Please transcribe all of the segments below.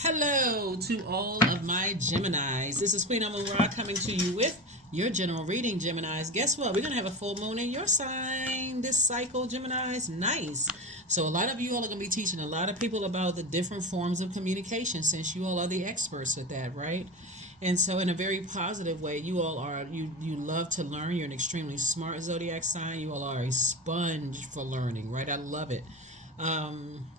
Hello to all of my Geminis. This is Queen Amun Ra coming to you with your general reading, Geminis. Guess what? We're going to have a full moon in your sign this cycle, Geminis. Nice. So, a lot of you all are going to be teaching a lot of people about the different forms of communication since you all are the experts at that, right? And so, in a very positive way, you all are, you love to learn. You're an extremely smart zodiac sign. You all are a sponge for learning, right? I love it. Um,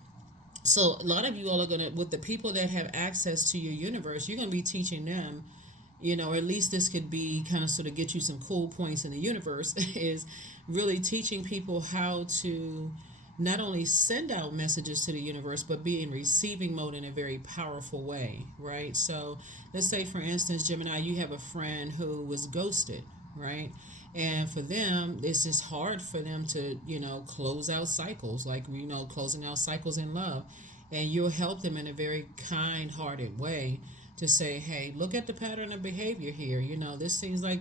so a lot of you all are going to, with the people that have access to your universe, you're going to be teaching them, or at least this could be kind of sort of get you some cool points in the universe, is really teaching people how to not only send out messages to the universe, but be in receiving mode in a very powerful way, right? So let's say, for instance, Gemini, you have a friend who was ghosted, right? And for them, it's just hard for them to, close out cycles, like, closing out cycles in love. And you'll help them in a very kind hearted way to say, hey, look at the pattern of behavior here. This seems like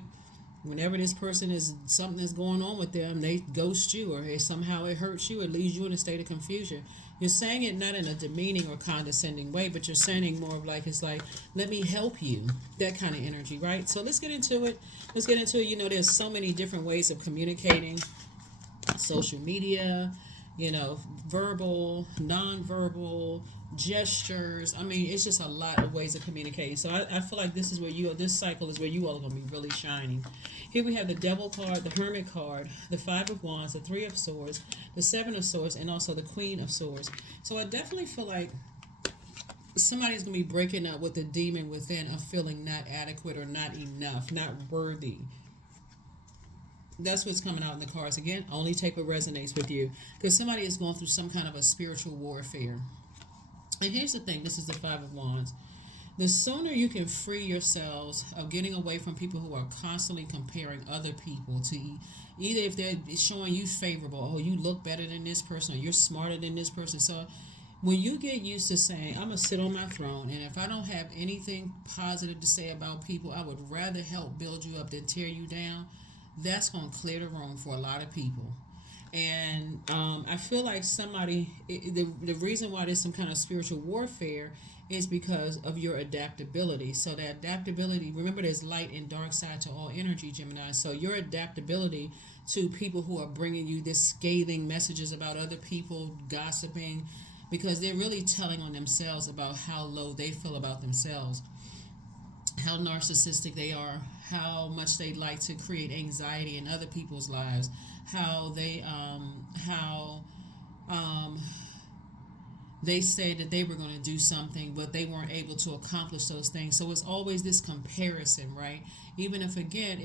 whenever this person is something is going on with them, they ghost you, or somehow it hurts you, it leaves you in a state of confusion. You're saying it not in a demeaning or condescending way, but you're saying it more of like, it's like, let me help you, that kind of energy, right? So let's get into it. There's so many different ways of communicating: social media, verbal, nonverbal, gestures. I mean, it's just a lot of ways of communicating. So I feel like this cycle is where you all are going to be really shining. Here we have the Devil card, the Hermit card, the Five of Wands, the Three of Swords, the Seven of Swords, and also the Queen of Swords. So I definitely feel like somebody's going to be breaking up with the demon within of feeling not adequate or not enough, not worthy. That's what's coming out in the cards. Again, only take what resonates with you, because somebody is going through some kind of a spiritual warfare. And here's the thing, this is the Five of Wands. The sooner you can free yourselves of getting away from people who are constantly comparing other people to either, if they're showing you favorable, oh, you look better than this person, or you're smarter than this person. So when you get used to saying, I'm going to sit on my throne, and if I don't have anything positive to say about people, I would rather help build you up than tear you down, that's going to clear the room for a lot of people. And I feel like the reason why there's some kind of spiritual warfare is because of your adaptability. So that adaptability, remember, there's light and dark side to all energy, Gemini. So your adaptability to people who are bringing you this scathing messages about other people, gossiping, because they're really telling on themselves about how low they feel about themselves, how narcissistic they are, how much they like to create anxiety in other people's lives, how they say that they were going to do something, but they weren't able to accomplish those things. So it's always this comparison, right? Even if, again,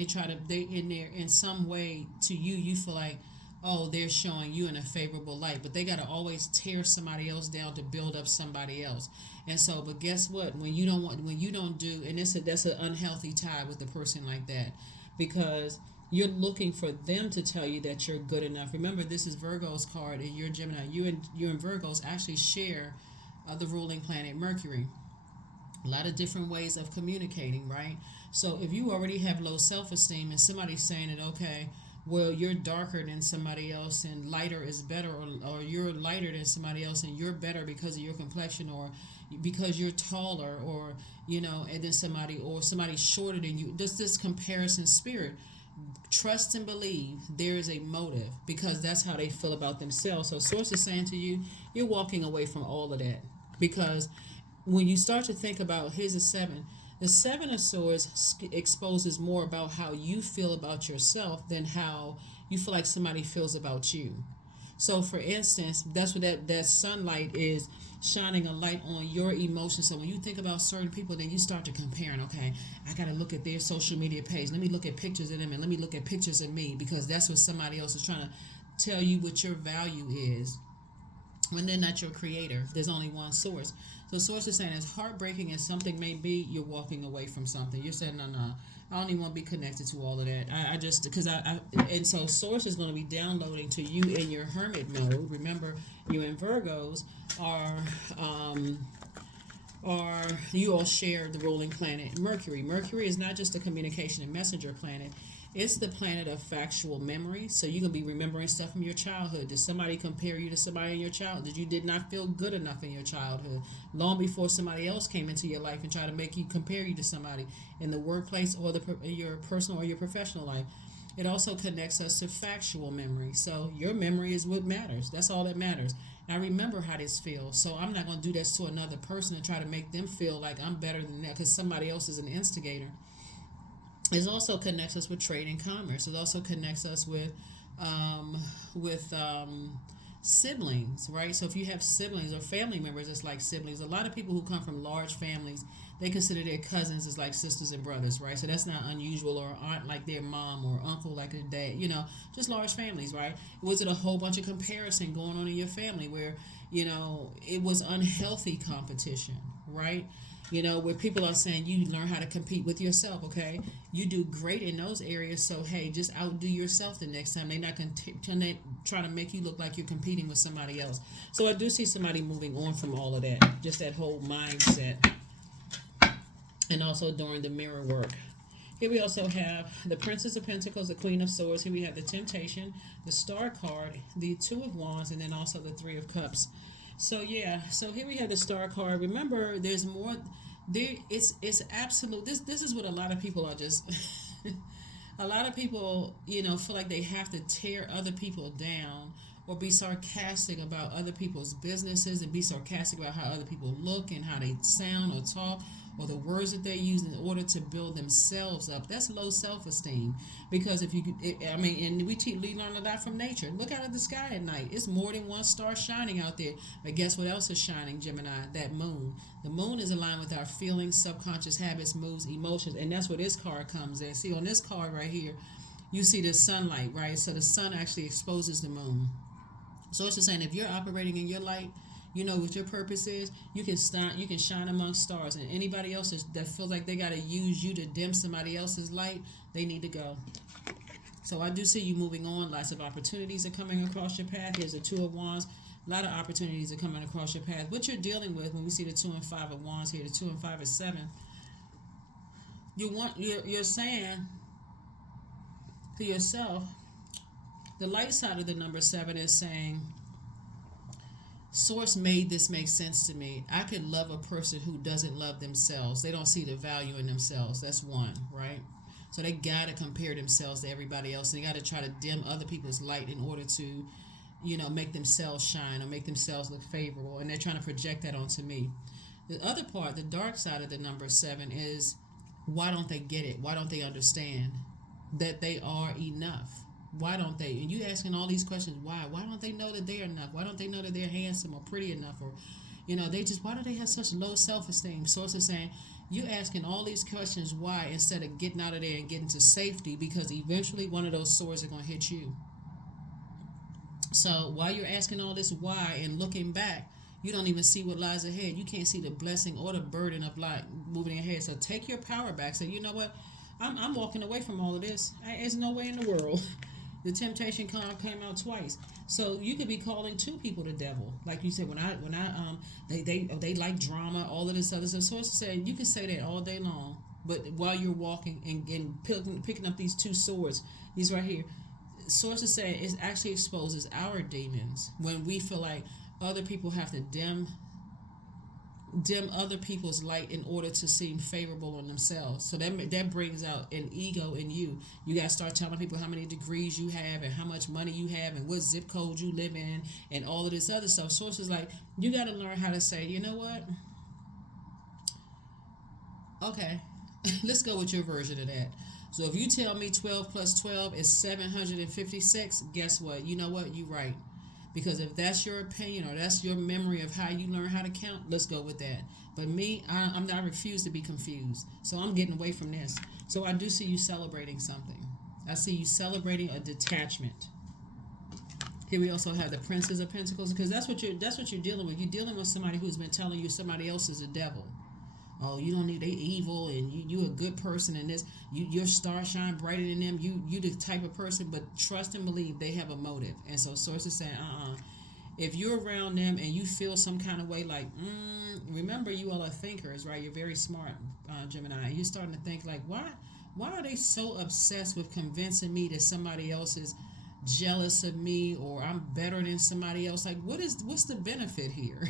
they in there in some way to you, you feel like, oh, they're showing you in a favorable light, but they got to always tear somebody else down to build up somebody else. And so, but guess what? When you don't do, and that's an unhealthy tie with a person like that, because you're looking for them to tell you that you're good enough. Remember, this is Virgo's card, and you're Gemini. You and Virgos actually share the ruling planet Mercury. A lot of different ways of communicating, right? So if you already have low self-esteem and somebody's saying that, okay, well, you're darker than somebody else and lighter is better, or you're lighter than somebody else and you're better because of your complexion, or because you're taller, or and then somebody's shorter than you. Just this comparison spirit. Trust and believe there is a motive, because that's how they feel about themselves. So Source is saying to you, you're walking away from all of that, because when you start to think about, here's the Seven of Swords exposes more about how you feel about yourself than how you feel like somebody feels about you. So, for instance, that's what that sunlight is shining a light on your emotions. So when you think about certain people, then you start to comparing, okay, I got to look at their social media page. Let me look at pictures of them, and let me look at pictures of me, because that's what somebody else is trying to tell you what your value is, when they're not your creator. There's only one source. So Source is saying, as heartbreaking as something may be, you're walking away from something. You're saying, no, I don't even want to be connected to all of that. And so Source is going to be downloading to you in your hermit mode. Remember, you and Virgos are you all share the ruling planet Mercury. Mercury is not just a communication and messenger planet. It's the planet of factual memory. So you can be remembering stuff from your childhood. Did somebody compare you to somebody in your childhood? Did you did not feel good enough in your childhood? Long before somebody else came into your life and tried to make you compare you to somebody in the workplace or your personal or your professional life. It also connects us to factual memory. So your memory is what matters. That's all that matters. I remember how this feels. So I'm not going to do this to another person and try to make them feel like I'm better than that because somebody else is an instigator. It also connects us with trade and commerce. It also connects us um, with siblings, right? So if you have siblings or family members, it's like siblings. A lot of people who come from large families, they consider their cousins as like sisters and brothers, right? So that's not unusual, or aunt like their mom, or uncle like their dad. Just large families, right? Was it a whole bunch of comparison going on in your family where it was unhealthy competition, right? Where people are saying you learn how to compete with yourself, okay? You do great in those areas, so hey, just outdo yourself the next time. They're not going to try to make you look like you're competing with somebody else. So I do see somebody moving on from all of that, just that whole mindset. And also during the mirror work. Here we also have the Princess of Pentacles, the Queen of Swords. Here we have the Temptation, the Star card, the Two of Wands, and then also the Three of Cups. So yeah, so here we have the Star card. Remember, there's more. It's absolute. This is what a lot of people are just. A lot of people, feel like they have to tear other people down or be sarcastic about other people's businesses and be sarcastic about how other people look and how they sound or talk or the words that they use in order to build themselves up. That's low self-esteem. Because if you, and we learn a lot from nature. Look out at the sky at night. It's more than one star shining out there. But guess what else is shining, Gemini? That moon. The moon is aligned with our feelings, subconscious habits, moods, emotions, and that's where this card comes in. See, on this card right here, you see the sunlight, right? So the sun actually exposes the moon. So it's just saying, if you're operating in your light, what your purpose is. You can shine among stars, and anybody else that feels like they got to use you to dim somebody else's light, they need to go. So I do see you moving on. Lots of opportunities are coming across your path. Here's the Two of Wands. A lot of opportunities are coming across your path. What you're dealing with when we see the 2 and 5 of Wands here, the 2 and 5 is 7. You're saying to yourself, the light side of the number 7 is saying, Source made this make sense to me. I could love a person who doesn't love themselves. They don't see the value in themselves. That's one, right? So they got to compare themselves to everybody else. And they got to try to dim other people's light in order to, make themselves shine or make themselves look favorable. And they're trying to project that onto me. The other part, the dark side of the number 7 is, why don't they get it? Why don't they understand that they are enough? Why don't they? And you asking all these questions, why? Why don't they know that they're enough? Why don't they know that they're handsome or pretty enough? Or, why do they have such low self-esteem? Source is saying, you asking all these questions, why, instead of getting out of there and getting to safety, because eventually one of those swords are going to hit you. So while you're asking all this why and looking back, you don't even see what lies ahead. You can't see the blessing or the burden of life moving ahead. So take your power back. Say, you know what? I'm walking away from all of this. There's no way in the world. The temptation card came out twice, so you could be calling two people the devil, like you said. They like drama, all of this other stuff. So it's saying you can say that all day long, but while you're walking and picking up these two swords, these right here, sources say it actually exposes our demons when we feel like other people have to dim other people's light in order to seem favorable on themselves. So that brings out an ego in you. You got to start telling people how many degrees you have and how much money you have and what zip code you live in and all of this other stuff. Sources like, you got to learn how to say, you know what? Okay, let's go with your version of that. So if you tell me 12 plus 12 is 756, guess what? You know what? You're right. Because if that's your opinion or that's your memory of how you learn how to count, let's go with that. But me, I refuse to be confused. So I'm getting away from this. So I do see you celebrating something. I see you celebrating a detachment. Here we also have the Princess of Pentacles, because that's what you're dealing with. You're dealing with somebody who's been telling you somebody else is a devil. Oh, you don't need, they evil, and you a good person, and this, your star shine brighter than them. You the type of person, but trust and believe they have a motive. And so sources saying, if you're around them and you feel some kind of way, like, remember, you all are thinkers, right? You're very smart, Gemini. You're starting to think like, Why are they so obsessed with convincing me that somebody else is jealous of me or I'm better than somebody else? Like, what's the benefit here?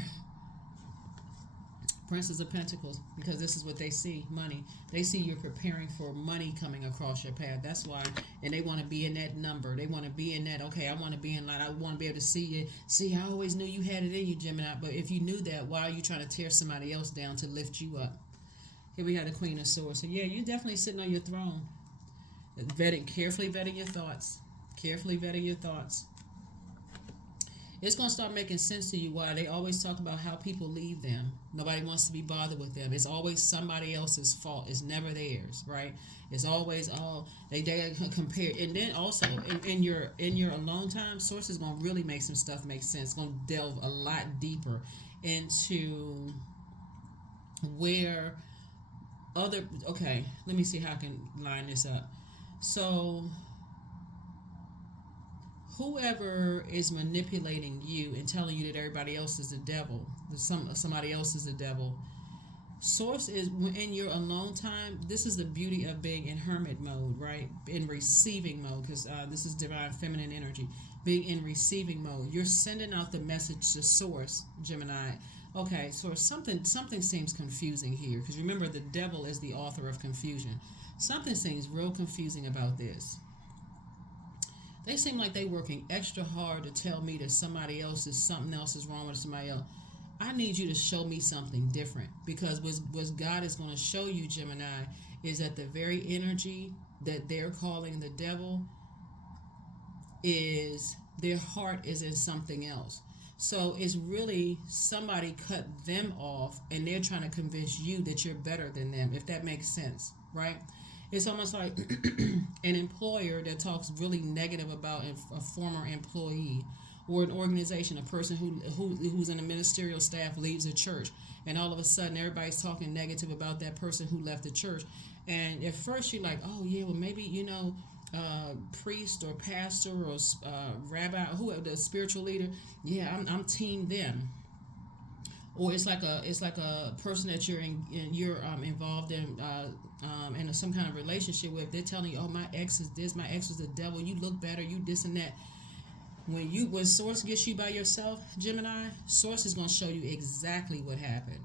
Princess of Pentacles, because this is what they see, money. They see you're preparing for money coming across your path. That's why, and they want to be in that number. They want to be in that, okay, I want to be in line. I want to be able to see you. See, I always knew you had it in you, Gemini. But if you knew that, why are you trying to tear somebody else down to lift you up? Here we have the Queen of Swords. So yeah, you're definitely sitting on your throne. Carefully vetting your thoughts. Carefully vetting your thoughts. It's going to start making sense to you why they always talk about how people leave them. Nobody wants to be bothered with them. It's always somebody else's fault. It's never theirs, right? It's always, they compare. And then also, in your alone time, Source is going to really make some stuff make sense. It's going to delve a lot deeper into where okay, let me see how I can line this up. So whoever is manipulating you and telling you that everybody else is the devil, that somebody else is the devil, Source is in your alone time. This is the beauty of being in hermit mode, right? In receiving mode, because this is divine feminine energy. Being in receiving mode, you're sending out the message to Source, Gemini. Okay, Source, something seems confusing here, because remember, the devil is the author of confusion. Something seems real confusing about this. They seem like they working extra hard to tell me that something else is wrong with somebody else. I need you to show me something different, because what God is going to show you, Gemini, is that the very energy that they're calling the devil is their heart is in something else. So it's really somebody cut them off and they're trying to convince you that you're better than them, if that makes sense, right? It's almost like an employer that talks really negative about a former employee, or an organization, a person who's in a ministerial staff leaves a church, and all of a sudden everybody's talking negative about that person who left the church. And at first you're like, oh yeah, well maybe, priest or pastor or rabbi, whoever, the spiritual leader, yeah, I'm team them. Or it's like a person that you're involved in some kind of relationship with. They're telling you, oh, my ex is this, my ex is the devil, you look better, you this and that. When Source gets you by yourself, Gemini, Source is going to show you exactly what happened.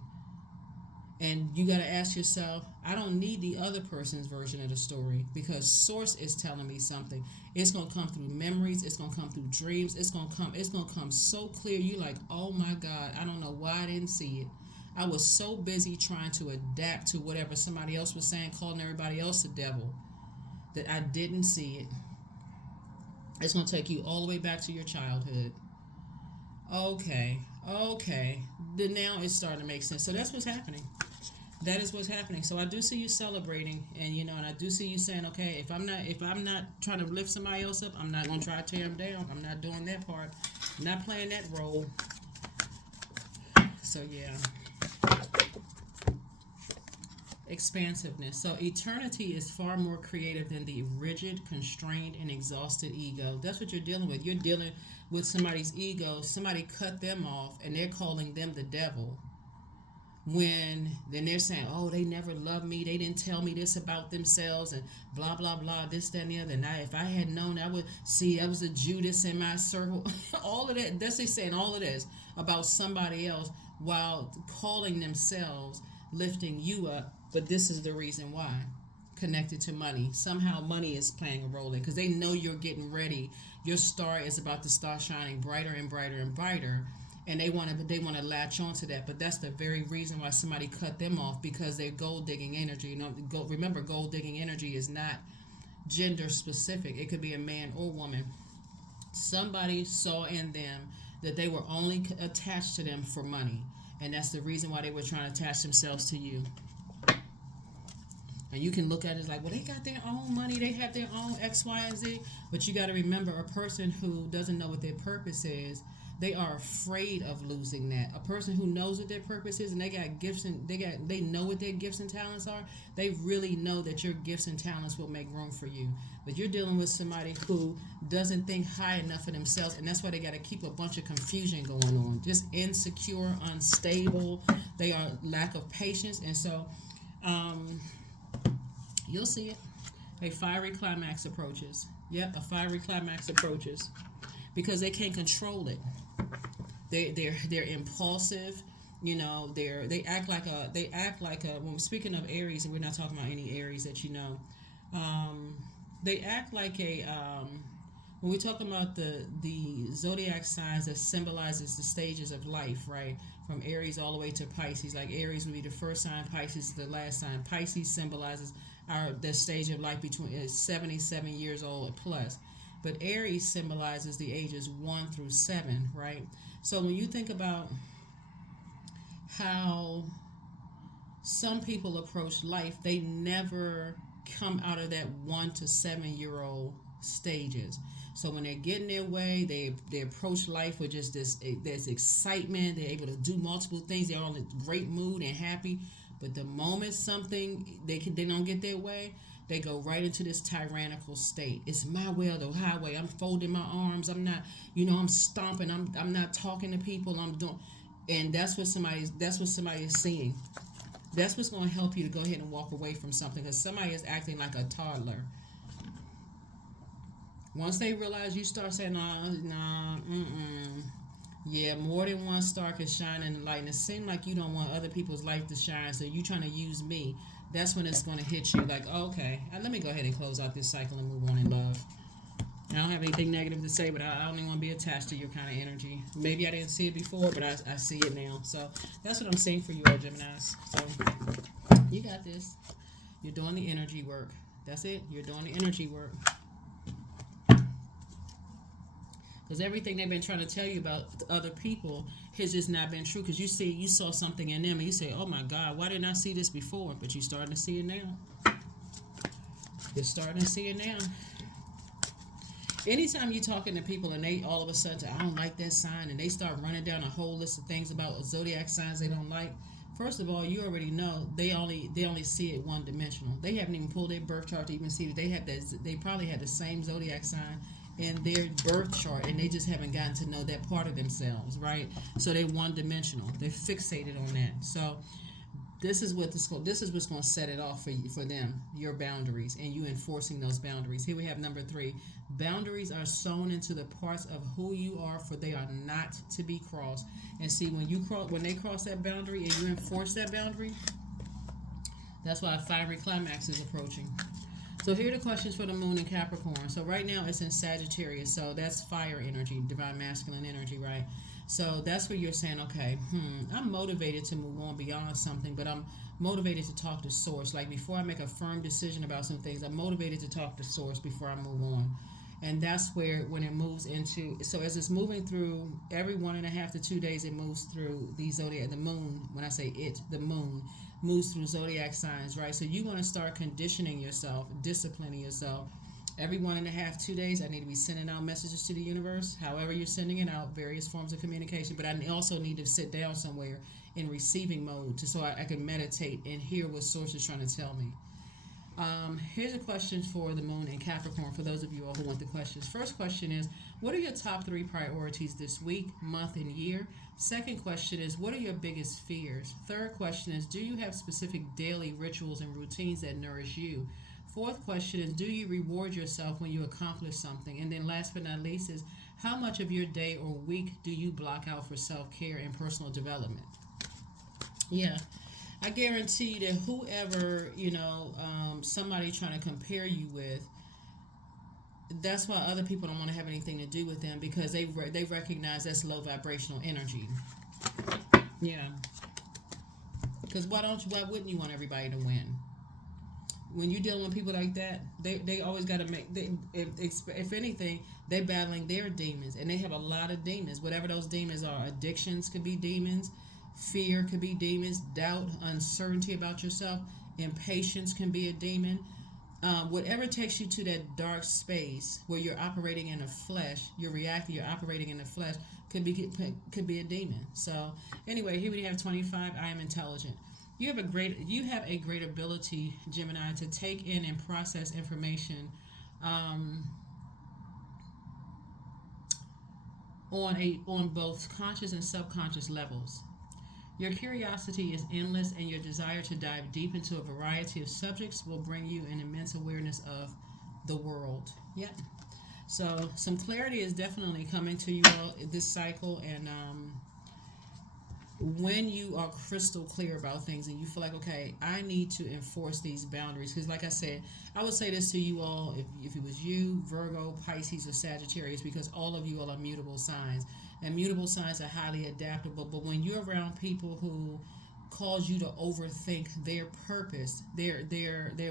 And you got to ask yourself, I don't need the other person's version of the story, because Source is telling me something. It's going to come through memories. It's going to come through dreams. It's going to come so clear. You're like, oh my God, I don't know why I didn't see it. I was so busy trying to adapt to whatever somebody else was saying, calling everybody else the devil, that I didn't see it. It's going to take you all the way back to your childhood. Okay. Then now it's starting to make sense. So that's what's happening. That is what's happening. So I do see you celebrating, and and I do see you saying, okay, if I'm not trying to lift somebody else up, I'm not going to try to tear them down. I'm not doing that part. I'm not playing that role. So yeah. Expansiveness. So eternity is far more creative than the rigid, constrained, and exhausted ego. That's what you're dealing with. You're dealing with somebody's ego. Somebody cut them off, and they're calling them the devil. Then they're saying, oh, they never loved me, they didn't tell me this about themselves, and blah blah blah, this, that, and the other. And if I had known, I would see I was a Judas in my circle. All of that, that's they saying all of this about somebody else, while calling themselves lifting you up. But this is the reason why. Connected to money. Somehow money is playing a role in, because they know you're getting ready. Your star is about to start shining brighter and brighter and brighter. And they want to latch on to that. But that's the very reason why somebody cut them off, because they're gold digging energy. Remember, gold digging energy is not gender specific. It could be a man or woman. Somebody saw in them that they were only attached to them for money. And that's the reason why they were trying to attach themselves to you. And you can look at it as like, well, they got their own money, they have their own X, Y, and Z. But you got to remember, a person who doesn't know what their purpose is, they are afraid of losing that. A person who knows what their purpose is, and they got gifts, and they know what their gifts and talents are, they really know that your gifts and talents will make room for you. But you're dealing with somebody who doesn't think high enough of themselves, and that's why they got to keep a bunch of confusion going on. Just insecure, unstable. They are lack of patience, and so you'll see it. A fiery climax approaches. Yep, a fiery climax approaches because they can't control it. They're impulsive. You know, they act like a. When we're speaking of Aries, and we're not talking about any Aries that you know, um, they act like a. When we talk about the zodiac signs that symbolizes the stages of life, right? From Aries all the way to Pisces. Like Aries would be the first sign, Pisces is the last sign. Pisces symbolizes our the stage of life between 77 years old plus. But Aries symbolizes the ages 1 through 7, right? So when you think about how some people approach life, they never come out of that 1 to 7 year old stages. So when they're getting their way, they approach life with just this excitement. They're able to do multiple things. They're on a great mood and happy. But the moment something they don't get their way, they go right into this tyrannical state. It's my way or the highway. I'm folding my arms. I'm not, I'm stomping. I'm not talking to people. I'm doing, and that's what somebody is seeing. That's what's going to help you to go ahead and walk away from something because somebody is acting like a toddler. Once they realize you start saying, nah, yeah, more than one star can shine in the light, and it seems like you don't want other people's light to shine, so you trying to use me. That's when it's going to hit you like, oh, okay, let me go ahead and close out this cycle and move on in love. I don't have anything negative to say, but I don't even want to be attached to your kind of energy. Maybe I didn't see it before, but I see it now. So that's what I'm seeing for you, all Geminis. So you got this. You're doing the energy work. That's it. You're doing the energy work. Because everything they've been trying to tell you about other people has just not been true. Because you saw something in them and you say, oh my God, why didn't I see this before? But you're starting to see it now. You're starting to see it now. Anytime you're talking to people and they all of a sudden say, I don't like that sign, and they start running down a whole list of things about zodiac signs they don't like, first of all, you already know they only see it one dimensional. They haven't even pulled their birth chart to even see that they probably had the same zodiac sign in their birth chart, and they just haven't gotten to know that part of themselves, right? So they're one dimensional. They're fixated on that. So this is what's going to set it off for them, your boundaries, and you enforcing those boundaries. Here we have number 3. Boundaries are sewn into the parts of who you are, for they are not to be crossed. And see, when they cross that boundary and you enforce that boundary, that's why a fiery climax is approaching. So here are the questions for the moon in Capricorn. So right now it's in Sagittarius, so that's fire energy, divine masculine energy, right? So that's where you're saying, okay, I'm motivated to move on beyond something, but I'm motivated to talk to source. Like before I make a firm decision about some things, I'm motivated to talk to source before I move on. And that's where, when it moves into, so as it's moving through every 1.5 to 2 days, it moves through the zodiac, the moon. When I say it, the moon moves through zodiac signs, right? So you want to start conditioning yourself, disciplining yourself. Every 1.5, 2 days, I need to be sending out messages to the universe. However you're sending it out, various forms of communication. But I also need to sit down somewhere in receiving mode so I can meditate and hear what source is trying to tell me. Here's a question for the moon in Capricorn for those of you all who want the questions. First question is, what are your top 3 priorities this week, month, and year? Second question is, what are your biggest fears? Third question is, do you have specific daily rituals and routines that nourish you? Fourth question is, do you reward yourself when you accomplish something? And then last but not least is, how much of your day or week do you block out for self-care and personal development? Yeah. I guarantee that whoever, somebody trying to compare you with, that's why other people don't want to have anything to do with them, because they recognize that's low vibrational energy. Yeah. Because why wouldn't you want everybody to win? When you're dealing with people like that, they always got to if anything, they're battling their demons, and they have a lot of demons. Whatever those demons are, addictions could be demons, fear could be demons, doubt, uncertainty about yourself, impatience can be a demon. Whatever takes you to that dark space where you're operating in the flesh, you're operating in the flesh, could be a demon. So anyway, here we have 25. I am intelligent. You have a great ability, Gemini, to take in and process information on both conscious and subconscious levels. Your curiosity is endless, and your desire to dive deep into a variety of subjects will bring you an immense awareness of the world. Yep. So, some clarity is definitely coming to you all this cycle, and when you are crystal clear about things and you feel like, okay, I need to enforce these boundaries. Because, like I said, I would say this to you all if it was you, Virgo, Pisces, or Sagittarius, because all of you all are mutable signs. And mutable signs are highly adaptable. But when you're around people who cause you to overthink their purpose, their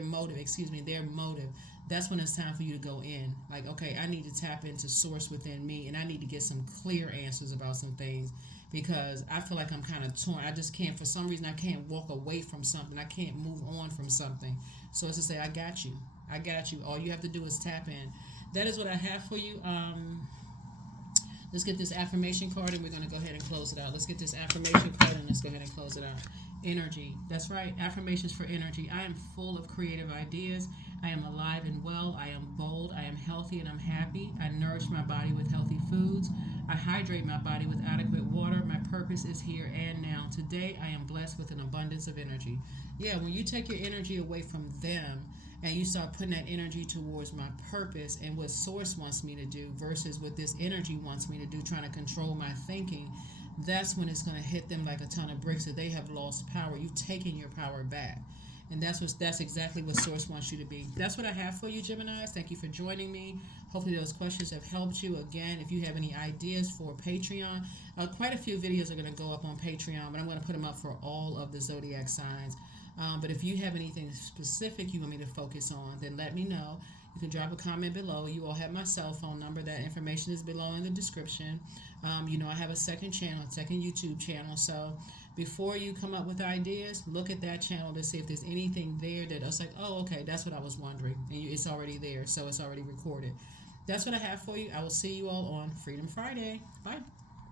motive, their motive, that's when it's time for you to go in. Like, okay, I need to tap into source within me, and I need to get some clear answers about some things, because I feel like I'm kind of torn. I just can't, for some reason, I can't walk away from something. I can't move on from something. So it's to say, I got you. I got you. All you have to do is tap in. That is what I have for you. Let's get this affirmation card, and we're going to go ahead and close it out. Let's get this affirmation card, and let's go ahead and close it out. Energy. That's right. Affirmations for energy. I am full of creative ideas. I am alive and well. I am bold. I am healthy and I'm happy. I nourish my body with healthy foods. I hydrate my body with adequate water. My purpose is here and now. Today, I am blessed with an abundance of energy. Yeah, when you take your energy away from them and you start putting that energy towards my purpose and what source wants me to do versus what this energy wants me to do, trying to control my thinking, that's when it's going to hit them like a ton of bricks, that they have lost power. You've taken your power back. And that's exactly what source wants you to be. That's what I have for you, Geminis. Thank you for joining me. Hopefully those questions have helped you. Again, if you have any ideas for Patreon, quite a few videos are going to go up on Patreon, but I'm going to put them up for all of the zodiac signs. But if you have anything specific you want me to focus on, then let me know. You can drop a comment below. You all have my cell phone number. That information is below in the description. I have a second channel, second YouTube channel. So before you come up with ideas, look at that channel to see if there's anything there that I was like, oh, okay, that's what I was wondering. And it's already there, so it's already recorded. That's what I have for you. I will see you all on Freedom Friday. Bye.